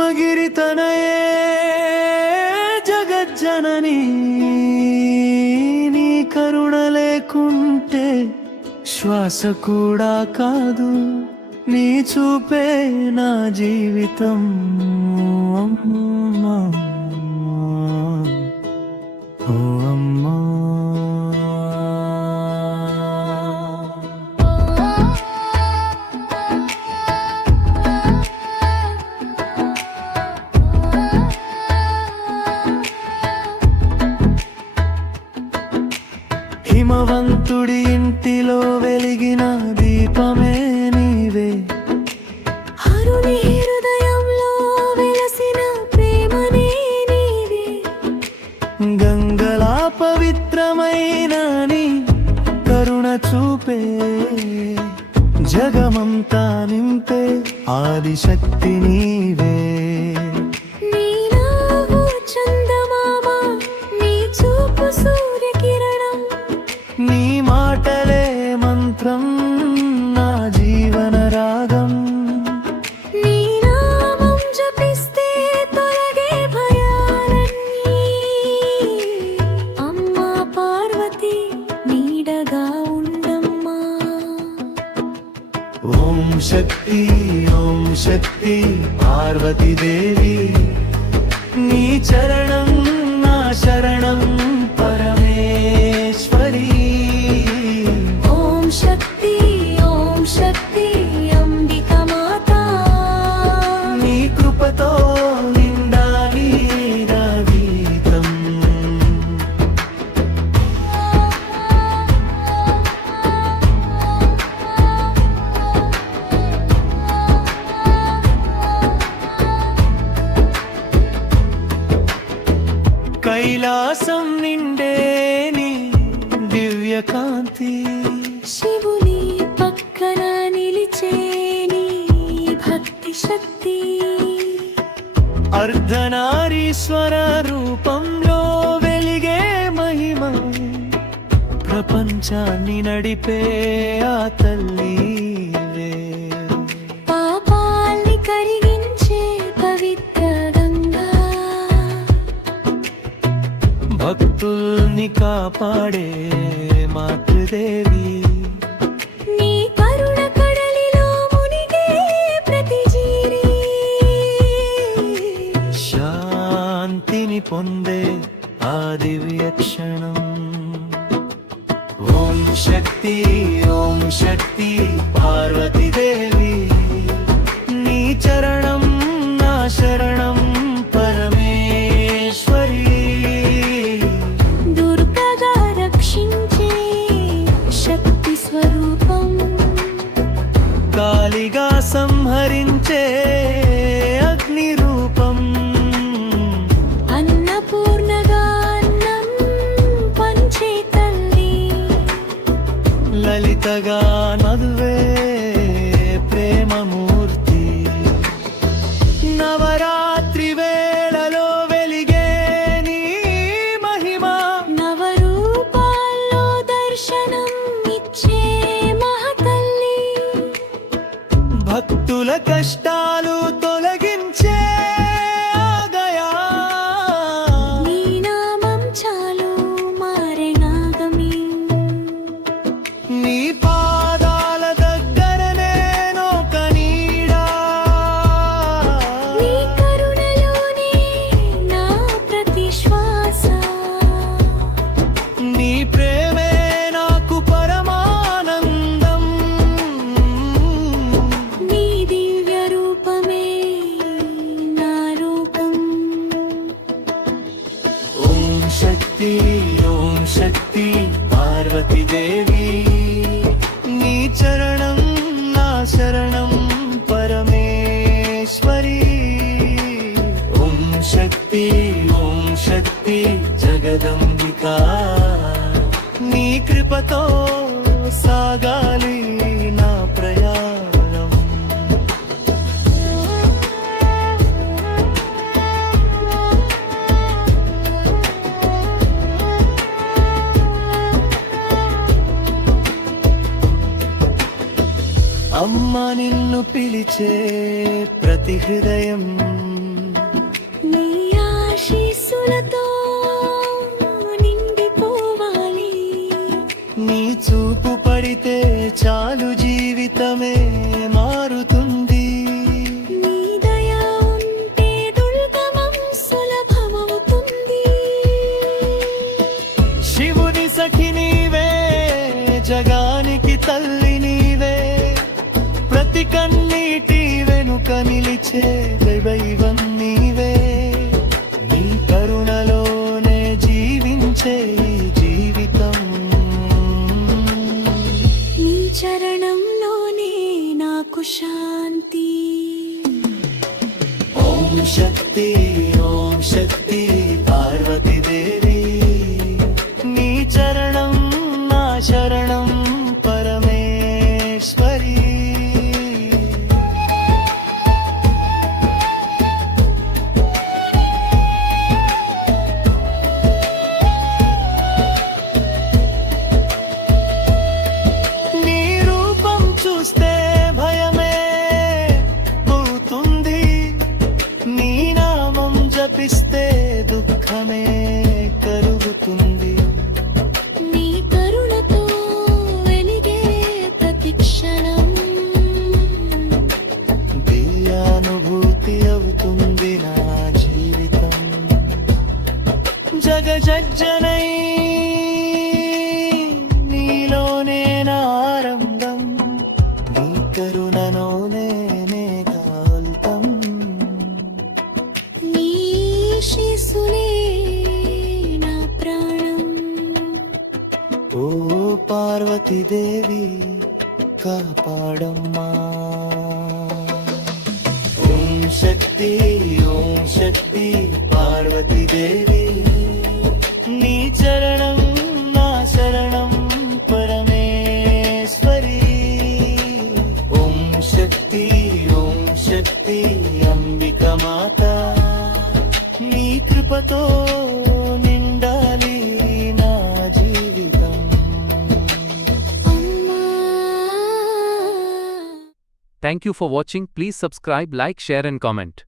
హిమగిరి తనయే జగజ్జనని నీ కరుణ లేకుంటే శ్వాస కూడా కాదు నీ చూపే నా జీవితం అమ్మా ఓ అమ్మా హిమవంతుడి ఇంటిలో వెలిగిన దీపమే నీవే హరుని హృదయంలో వెలసిన ప్రేమనే నీవే గంగలా పవిత్రమైన నీ కరుణ చూపే జగమంతా నింపే ఆదిశక్తి నీవే నీ నవ్వు చందమామ నీ చూపు సూర్యకిరణం నీ మాటలే మంత్రం నా జీవన రాగం నీ నామం జపిస్తే తొలగే భయాలన్నీ అమ్మా పార్వతి నీడగా ఉండమ్మా ఓం శక్తి పార్వతీ దేవి నీ చరణం నా శరణం పరమేశ్వరి ఓం శక్తి అంబిక మాతా నీ కృపతో నిండాలి నా గీతం కైలాసం నిండే నీ దివ్య కాంతి శివుని పక్కన నిలిచే నీ భక్తి శక్తి అర్ధనారీశ్వర రూపంలో వెలిగే మహిమ ప్రపంచాన్ని నడిపే ఆ తల్లివే పాపాల్ని కరిగించే పవిత్ర గంగా భక్తుల్ని కాపాడే మాతృదేవి నీ కరుణ కడలిలో మునిగే ప్రతి జీవి శాంతిని పొందే ఆ దివ్య క్షణం ఓం శక్తి పార్వతీ దేవి నీ చరణం నా శరణం పరమేశ్వరి దుర్గగా రక్షించే శక్తి స్వరూపం కాళిగా సంహరించే అగ్ని రూపం అన్నపూర్ణగా అన్నం పంచే తల్లి లలితగా మధువే ప్రేమమూర్తి నవరాత్రి వేళలో వెలిగే నీ మహిమ నవరూపాల్లో దర్శనం ఇచ్చే మహతల్లి భక్తుల కష్టాలు తొలగించే ఆగయా నీ నామం చాలు మారే నాగమి నీ పాదాల దగ్గర నేనొక నీడా నీ కరుణలోనే నా ప్రతి శ్వాస నీ ప్రేమే నాకు పరమానందం నీ దివ్య రూపమే నా రూపం ఓం శక్తి పార్వతీ దేవి నీ చరణం నా శరణం పరమేశ్వరి ఓం శక్తి జగదంబికా నీ కృపతో సాగాలి నా ప్రయాణం అమ్మ నిన్ను పిలిచే ప్రతి హృదయం పడితే చాలు జీవితమే మారుతుంది. నీ దయ ఉంటే దుర్గమం సులభమవుతుంది. శివుని సఖి నీవే, జగానికి తల్లి నీవే, ప్రతి కన్నీటి వెనుక నిలిచే దైవం నీవే. నీ కరుణలోనే జీవించే ఈ జీవితం. నీ చరణంలోనే నాకు శాంతి. ఓం శక్తి, ఓం శక్తి పార్వతీదేవి, నీ చరణం నా శరణం పరమేశ్వరి. నీ రూపం చూస్తే భయమే పోతుంది, నీ నామం జపిస్తే దుఃఖమే కలుగుతుంది. నీ కరుణతో వెలిగే ప్రతి క్షణం. దివ్యానుభూతి అవుతుంది నా జీవితం. జగజ్జనై నీలోనే నా ఆరంభం, నీ కరుణలోనే గాల్తం. నీ శిశులే నా ప్రాణం. ఓ పార్వతీదేవి కాపాడమ్మా. ఓం శక్తి, ఓం శక్తి పార్వతీదేవి, నీ చరణం నా శరణం పరమేశ్వరి. ఓం శక్తి, ఓం శక్తి అంబిక మాత, నీ కృపతో నిండాలి నా జీవితం. అమ్మా. Thank you for watching. Please subscribe, like, share and comment.